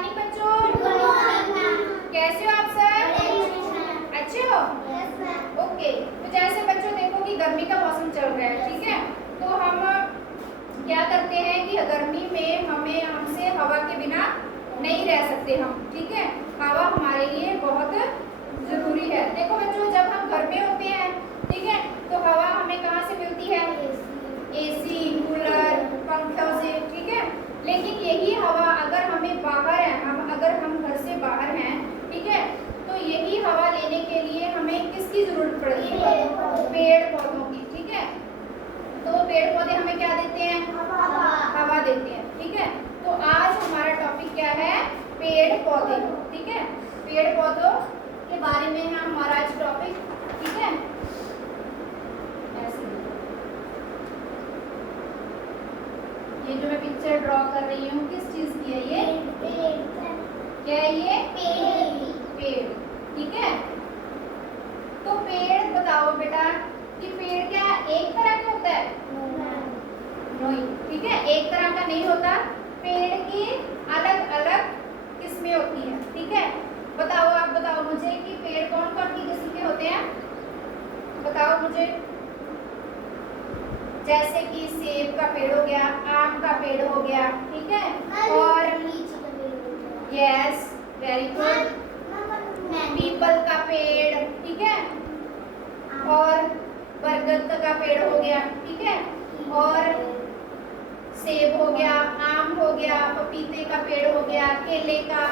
Morning बच्चों। कैसे हो आप सब? अच्छे हो? ओके। तो जैसे बच्चों देखो कि गर्मी का मौसम चल रहा है, ठीक है। तो हम क्या करते हैं कि गर्मी में हमसे हवा के बिना नहीं रह सकते हम, ठीक है। हवा हमारे लिए बहुत जरूरी है। देखो बच्चों, जब हम घर में होते हैं, ठीक है, तो हवा हमें कहाँ से मिलती है? एसी, कूलर, पंखों से, ठीक है। लेकिन यही हवा अगर हमें बाहर है, अगर हम घर से बाहर हैं, ठीक है, तो यही हवा लेने के लिए हमें किसकी जरूरत पड़ती है? पेड़ पौधों की, ठीक है। तो पेड़ पौधे हमें क्या देते हैं? हवा देते हैं, ठीक है। तो आज हमारा टॉपिक क्या है? पेड़ पौधे, ठीक है। पेड़ पौधों के बारे में है हमारा आज टॉपिक, ठीक है। ये जो मैं पिक्चर ड्रॉ कर रही हूँ किस चीज की है? ये क्या है? ये पेड़, ठीक है। तो पेड़ बताओ बेटा कि पेड़ क्या एक तरह का होता है? नहीं, ठीक है, एक तरह का नहीं होता। पेड़ की अलग अलग किस्में होती हैं, ठीक है। बताओ, आप बताओ मुझे कि पेड़ कौन कौन की किस्म के होते हैं? बताओ मुझे। जैसे कि सेब का पेड़ हो गया, आम का पेड़ हो गया, ठीक है, और यस वेरी गुड, पीपल का पेड़, ठीक है, और बरगद का पेड़ हो गया, ठीक है, और सेब हो गया, आम हो गया, पपीते का पेड़ हो गया, केले का,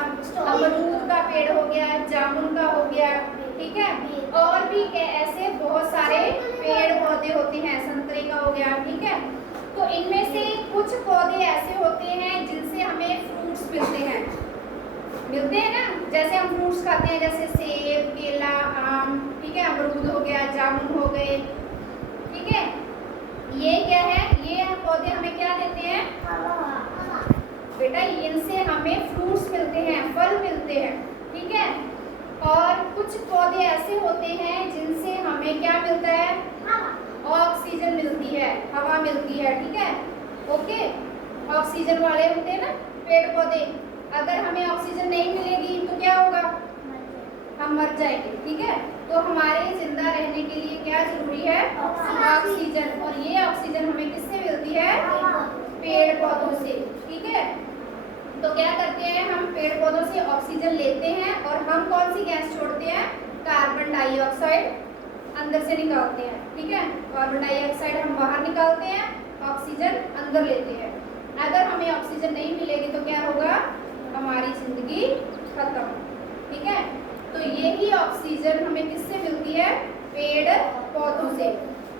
अमरूद का पेड़ हो गया, जामुन का हो गया, ठीक है। और भी ऐसे बहुत सारे पेड़ पौधे होते हैं, संतरे का हो गया, ठीक है। तो इनमें से कुछ पौधे ऐसे होते हैं जिनसे हमें फ्रूट्स मिलते हैं ना। जैसे हम फ्रूट्स खाते हैं, जैसे सेब, केला, आम, ठीक है, अमरूद हो गया, जामुन हो गए, ठीक है। ये क्या है? ये पौधे हमें क्या देते हैं? बेटा इनसे हमें फ्रूट्स मिलते हैं, फल मिलते हैं, ठीक है। और कुछ पौधे ऐसे होते हैं जिनसे हमें क्या मिलता है? ऑक्सीजन मिलती है, हवा मिलती है, ठीक है। ओके, ऑक्सीजन वाले होते हैं ना पेड़ पौधे। अगर हमें ऑक्सीजन नहीं मिलेगी तो क्या होगा? हम मर जाएंगे, ठीक है। तो हमारे जिंदा रहने के लिए क्या जरूरी है? ऑक्सीजन। और ये ऑक्सीजन हमें किससे मिलती है? पेड़ पौधों से, ठीक है। तो क्या करते हैं हम? पेड़ पौधों से ऑक्सीजन लेते हैं और हम कौन सी गैस छोड़ते हैं? कार्बन डाइऑक्साइड अंदर से निकालते हैं, ठीक है। कार्बन डाइऑक्साइड हम बाहर निकालते हैं, ऑक्सीजन अंदर लेते हैं। अगर हमें ऑक्सीजन नहीं मिलेगी तो क्या होगा? हमारी जिंदगी खत्म, ठीक है। तो यही ऑक्सीजन हमें किससे मिलती है? पेड़ पौधों से,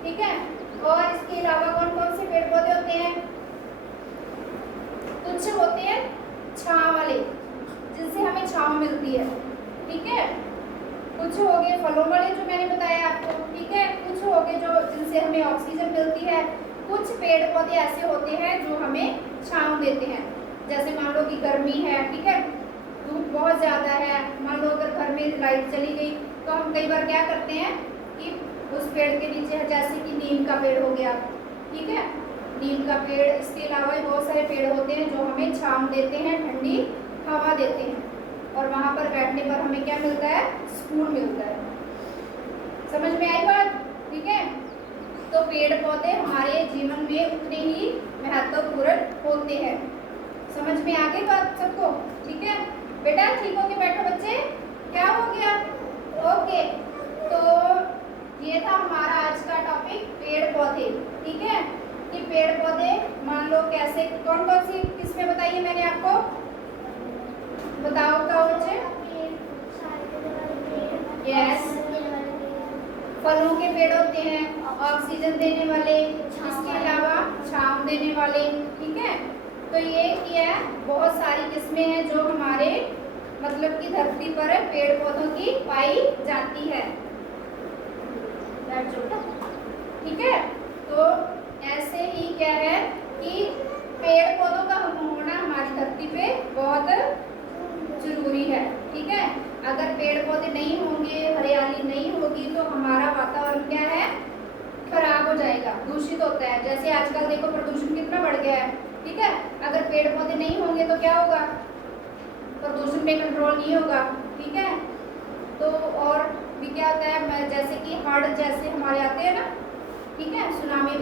ठीक है। और इसके अलावा कौन कौन से पेड़ पौधे होते हैं? कुछ होते हैं छांव वाले, जिनसे हमें छांव मिलती है, ठीक है। कुछ हो गए फलों वाले जो मैंने बताया आपको, ठीक है। कुछ हो गए जो जिनसे हमें ऑक्सीजन मिलती है। कुछ पेड़ पौधे ऐसे होते हैं जो हमें छांव देते हैं। जैसे मान लो कि गर्मी है, ठीक है, धूप बहुत ज़्यादा है, मान लो अगर घर में लाइट चली गई तो हम कई बार क्या करते हैं कि उस पेड़ के नीचे, जैसे कि नीम का पेड़ हो गया, ठीक है, नीम का पेड़। इसके अलावा भी बहुत सारे पेड़ होते हैं जो हमें छांव देते हैं, ठंडी हवा देते हैं, और वहाँ पर बैठने पर हमें क्या मिलता है? सुकून मिलता है। समझ में आई बात? ठीक है। तो पेड़ पौधे हमारे जीवन में उतने ही महत्वपूर्ण होते हैं। समझ में आ गई बात सबको? ठीक है बेटा, ठीक हो के बैठो बच्चे। क्या हो गया? ओके। तो ये था हमारा आज का टॉपिक, पेड़ पौधे, ठीक है। कि पेड़ पौधे मान लो कैसे, कौन कौन सी किस्में बताइए मैंने आपको, बताओ बताओ बच्चे। यस, फलों के पेड़ होते हैं, ऑक्सीजन देने वाले, इसके अलावा छांव देने वाले, ठीक है। तो ये क्या है, बहुत सारी किस्में हैं जो हमारे मतलब की धरती पर पेड़ पौधों की पाई जाती है। ठीक है। तो ऐसे ही क्या है कि पेड़ पौधों का होना हमारी धरती पे बहुत जरूरी है, ठीक है। अगर पेड़ पौधे नहीं होंगे, हरियाली नहीं होगी तो हमारा वातावरण क्या है, खराब हो जाएगा, दूषित होता है। जैसे आजकल देखो प्रदूषण कितना बढ़ गया है, ठीक है। अगर पेड़ पौधे नहीं होंगे तो क्या होगा, कंट्रोल नहीं होगा, ठीक है। तो और भी क्या होता है, जैसे कि हड़ जैसे हमारे आते हैं ना, ठीक है, सुनामी